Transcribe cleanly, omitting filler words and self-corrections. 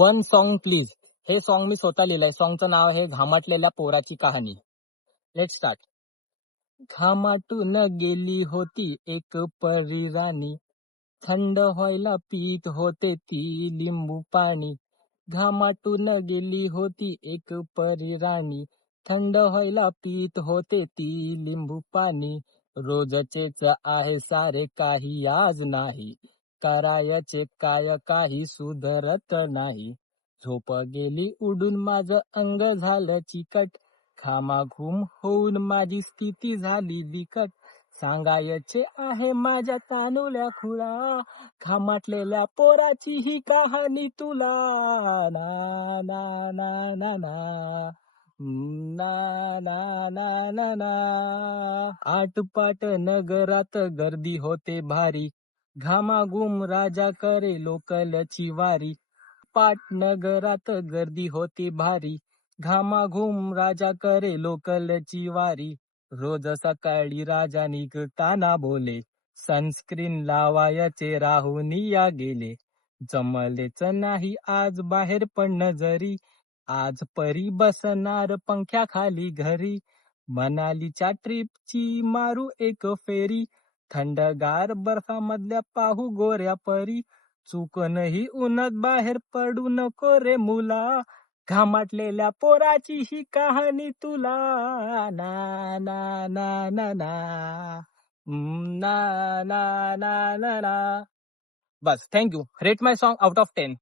One song please. हे song मी स्वतः लिहिलंय. सॉन्गचं नाव आहे घामाटलेल्या पोराची कहाणी. Let's start. घामाटून गेली होती एक परी राणी, थंड व्हायला पीत होते ती लिंबू पाणी. घामाटून गेली होती एक परी राणी, थंड व्हायला पीत होते ती लिंबू पाणी. रोजचेच आहे सारे काही आज नाही, करायचे काय काही सुधरत नाही. झोप गेली उडून माझं अंग झालं चिकट, घामाघूम होऊन माझी स्थिती झाली बिकट. सांगायचे आहे माझ्या तानुल्या खुळा, घामाटलेल्या पोराची ही कहाणी तुला. ना ना ना ना ना ना ना ना ना ना. आटपाट नगरात गर्दी होते भारी, घामाघूम राजा करे लोकलची वारी. पाटनगरात गर्दी होती भारी, घामाघूम राजा करे लोकलची वारी. रोज सकाळी राजा निघताना बोले, सनस्क्रीन लावायचे राहून या गेले. जमलेच नाही आज बाहेर पडणं जरी, आज परी बसणार पंख्याखाली घरी. मनालीच्या ट्रिपची मारू एक फेरी, थंडगार बर्फामधल्या पाहू गोऱ्या परी. चुकूनही उन्हात बाहेर पडू नको रे मुला, घामाटलेल्या पोराची ही कहाणी तुला. ना ना ना ना ना ना ना ना ना ना. बस, thank you. Rate my song out of 10.